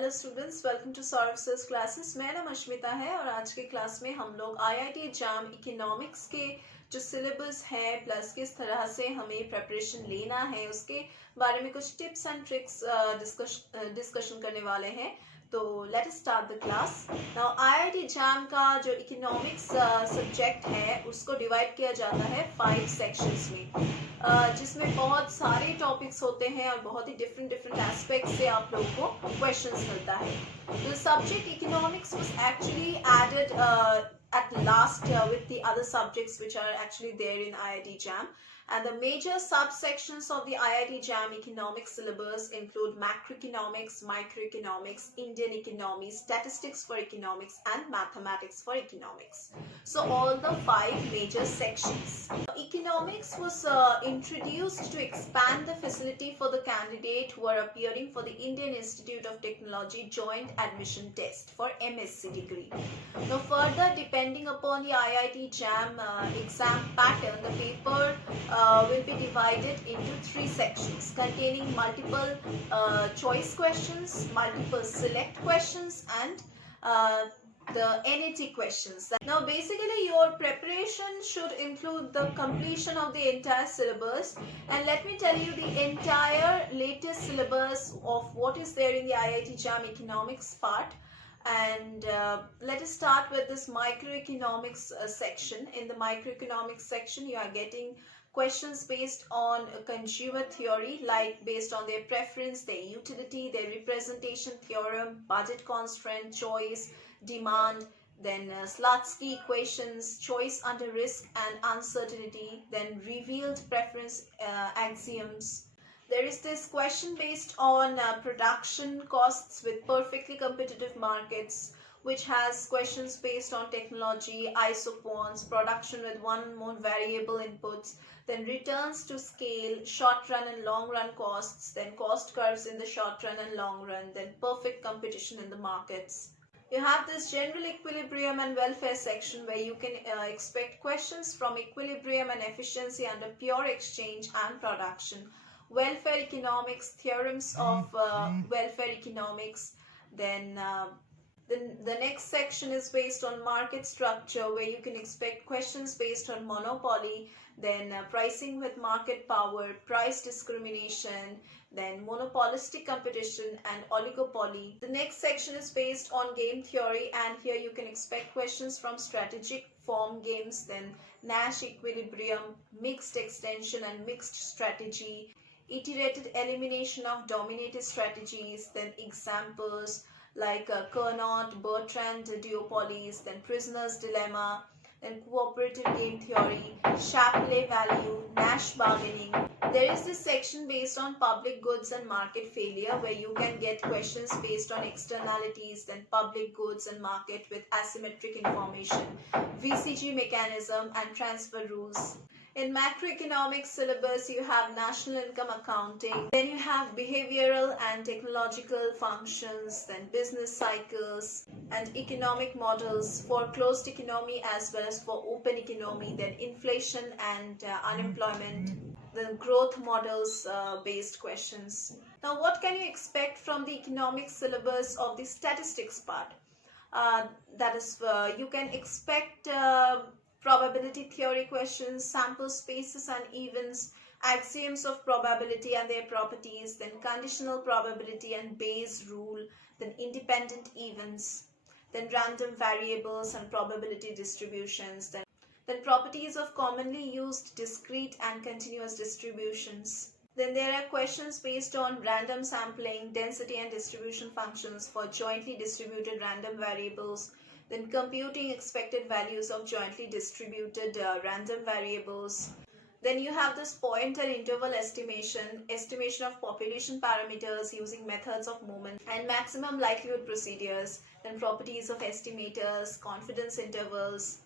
Hello students, welcome to Saurabh classes. मेरा नाम अश्मिता है और आज के क्लास में हम लोग आईआईटी जाम इकोनॉमिक्स के जो सिलेबस है प्लस किस तरह से हमें प्रिपरेशन लेना है उसके बारे में कुछ टिप्स एंड ट्रिक्स डिस्कशन करने वाले हैं। तो let us start the class now. IIT जाम का जो इकोनॉमिक्स सब्जेक्ट है उसको डिवाइड किया जाता है 5 सेक्शंस में, जिसमें बहुत सारे टॉपिक्स होते हैं और बहुत ही डिफरेंट एस्पेक्ट से आप लोगों को क्वेश्चंस मिलता है। The subject economics was actually added at last with the other subjects which are actually there in IIT JAM. And the major subsections of the IIT JAM Economics Syllabus include Macroeconomics, Microeconomics, Indian economy, Statistics for Economics, and Mathematics for Economics. So all the 5 major sections. Economics was introduced to expand the facility for the candidate who are appearing for the Indian Institute of Technology Joint Admission Test for M.Sc degree. Now further, depending upon the IIT JAM exam pattern, the paper will be divided into 3 sections containing multiple choice questions, multiple select questions, and the NAT questions. Now basically your preparation should include the completion of the entire syllabus, and let me tell you the entire latest syllabus of what is there in the IIT JAM economics part. And let us start with this microeconomics section. In the microeconomics section you are getting questions based on consumer theory, like based on their preference, their utility, their representation theorem, budget constraint, choice, demand, then Slutsky equations, choice under risk and uncertainty, then revealed preference axioms. There is this question based on production costs with perfectly competitive markets, which has questions based on technology, isoquants, production with one or more variable inputs, then returns to scale, short run and long run costs, then cost curves in the short run and long run, then perfect competition in the markets. You have this general equilibrium and welfare section where you can expect questions from equilibrium and efficiency under pure exchange and production, welfare economics, theorems of welfare economics. Then the next section is based on market structure, where you can expect questions based on monopoly, then pricing with market power, price discrimination, then monopolistic competition and oligopoly. The next section is based on game theory, and here you can expect questions from strategic form games, then Nash equilibrium, mixed extension and mixed strategy, iterated elimination of dominated strategies, then examples like Carnot, Bertrand duopolies, then prisoner's dilemma, then cooperative game theory, Shapley value, Nash bargaining. There is this section based on public goods and market failure, where you can get questions based on externalities, then public goods and market with asymmetric information, VCG mechanism and transfer rules. In macroeconomics syllabus, you have national income accounting, then you have behavioral and technological functions, then business cycles and economic models for closed economy as well as for open economy, then inflation and unemployment, then growth models based questions. Now what can you expect from the economics syllabus of the statistics part? That is, you can expect probability theory questions, sample spaces and events, axioms of probability and their properties, then conditional probability and Bayes rule, then independent events, then random variables and probability distributions, then properties of commonly used discrete and continuous distributions. Then there are questions based on random sampling, density and distribution functions for jointly distributed random variables, then computing expected values of jointly distributed random variables. Then you have this point and interval estimation, estimation of population parameters using methods of movement and maximum likelihood procedures, then properties of estimators, confidence intervals.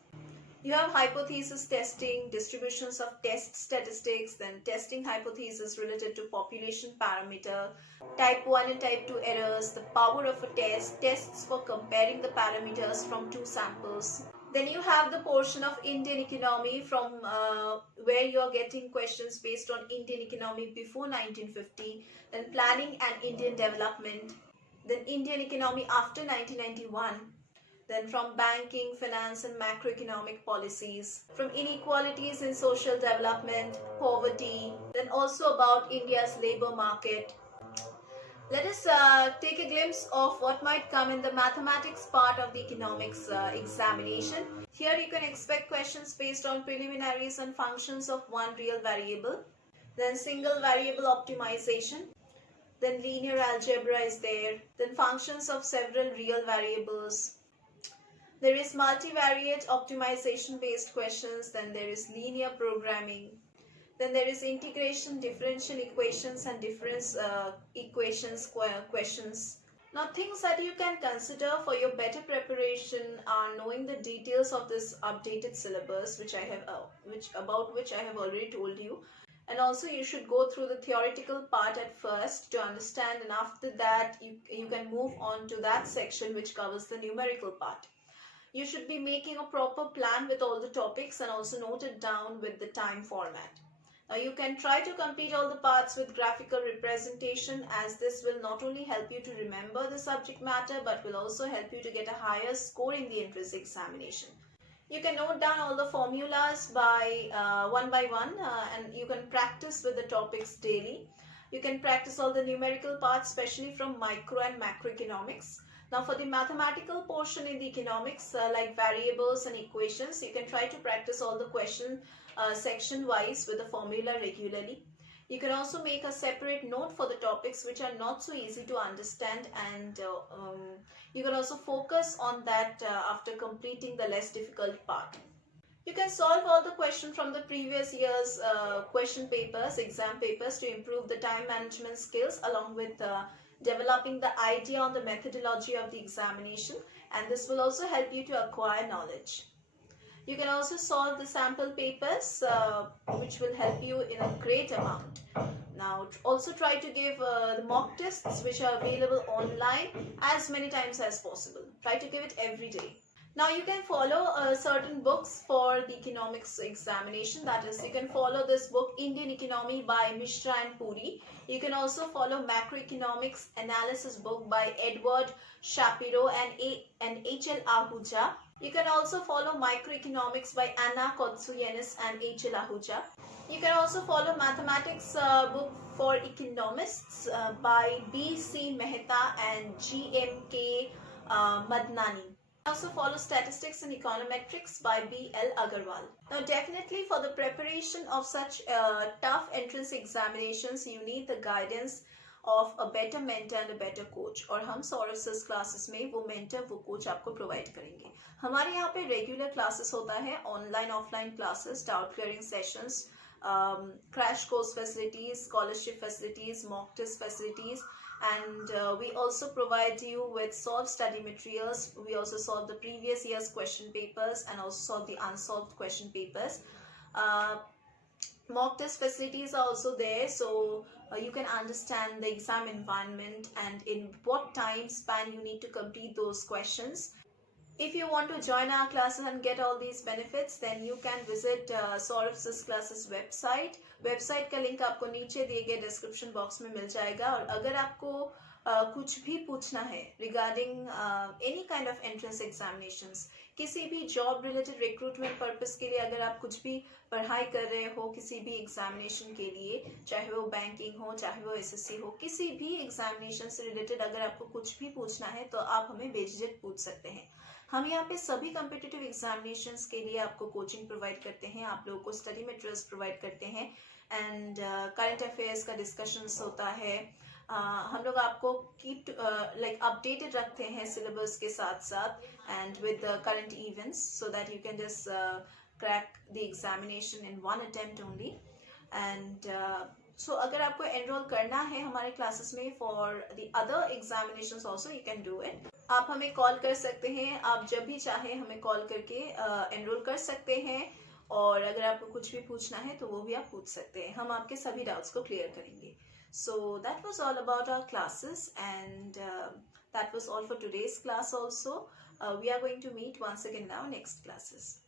You have hypothesis testing, distributions of test statistics, then testing hypothesis related to population parameter, type 1 and type 2 errors, the power of a test, tests for comparing the parameters from 2 samples. Then you have the portion of Indian economy from where you are getting questions based on Indian economy before 1950, then planning and Indian development, then Indian economy after 1991, then from banking, finance and macroeconomic policies, from inequalities in social development, poverty, then also about India's labor market. Let us take a glimpse of what might come in the mathematics part of the economics examination. Here you can expect questions based on preliminaries and functions of one real variable, then single variable optimization, then linear algebra is there, then functions of several real variables. There is multivariate optimization based questions, then there is linear programming. Then there is integration, differential equations and difference equations questions. Now things that you can consider for your better preparation are knowing the details of this updated syllabus which I have already told you. And also you should go through the theoretical part at first to understand, and after that you can move on to that section which covers the numerical part. You should be making a proper plan with all the topics and also note it down with the time format. Now you can try to complete all the parts with graphical representation, as this will not only help you to remember the subject matter but will also help you to get a higher score in the entrance examination. You can note down all the formulas one by one and you can practice with the topics daily. You can practice all the numerical parts, especially from micro and macroeconomics. Now for the mathematical portion in the economics like variables and equations, you can try to practice all the questions section wise with the formula regularly. You can also make a separate note for the topics which are not so easy to understand, and you can also focus on that after completing the less difficult part. You can solve all the questions from the previous year's question papers, exam papers, to improve the time management skills along with developing the idea on the methodology of the examination, and this will also help you to acquire knowledge. You can also solve the sample papers which will help you in a great amount. Now also try to give the mock tests which are available online as many times as possible. Try to give it every day. Now you can follow certain books for the economics examination. That is, you can follow this book Indian Economy by Mishra and Puri. You can also follow Macroeconomics Analysis book by Edward Shapiro and H.L. Ahuja. You can also follow Microeconomics by Anna Kotsuyenis and H.L. Ahuja. You can also follow Mathematics book for Economists by B.C. Mehta and G.M.K. Madnani. Also follow Statistics and Econometrics by B.L. Agarwal. Now definitely for the preparation of such tough entrance examinations, you need the guidance of a better mentor and a better coach. और हम Saurabh sir classes में वो mentor वो coach आपको provide करेंगे. हमारे यहाँ पे रेगुलर क्लासेस होता है, online offline classes, doubt clearing sessions, crash course facilities, scholarship facilities, mock test facilities, and we also provide you with solved study materials. We also solve the previous year's question papers and also solve the unsolved question papers. Mock test facilities are also there, so you can understand the exam environment and in what time span you need to complete those questions. If you want to join our classes and get all these benefits, then you can visit Saurabh Sir's classes website. Website का link आपको नीचे दिए गए description box में मिल जाएगा. और अगर आपको कुछ भी पूछना है regarding any kind of entrance examinations, किसी भी जॉब रिलेटेड रिक्रूटमेंट पर्पस के लिए अगर आप कुछ भी पढ़ाई कर रहे हो किसी भी एग्जामिनेशन के लिए, चाहे वो बैंकिंग हो चाहे वो एसएससी हो, किसी भी एग्जामिनेशन से रिलेटेड अगर आपको कुछ भी पूछना है तो आप हमें बेझिझक पूछ सकते हैं. हम यहाँ पे सभी कम्पिटिटिव एग्जामिनेशंस के लिए आपको कोचिंग प्रोवाइड करते हैं, आप लोगों को स्टडी मटेरियल्स प्रोवाइड करते हैं, एंड करंट अफेयर्स का डिस्कशंस होता है. हम लोग आपको कीप लाइक अपडेटेड रखते हैं सिलेबस के साथ साथ and with the current events, so that you can just crack the examination in one attempt only. And so अगर आपको एनरोल करना है हमारे क्लासेस में for the other examinations also, you can do it. आप हमें कॉल कर सकते हैं, आप जब भी चाहें हमें कॉल करके एनरोल कर सकते हैं, और अगर आपको कुछ भी पूछना है तो वो भी आप पूछ सकते हैं, हम आपके सभी डाउट्स को क्लियर करेंगे. So that was all about our classes, and that was all for today's class also. We are going to meet once again now next classes.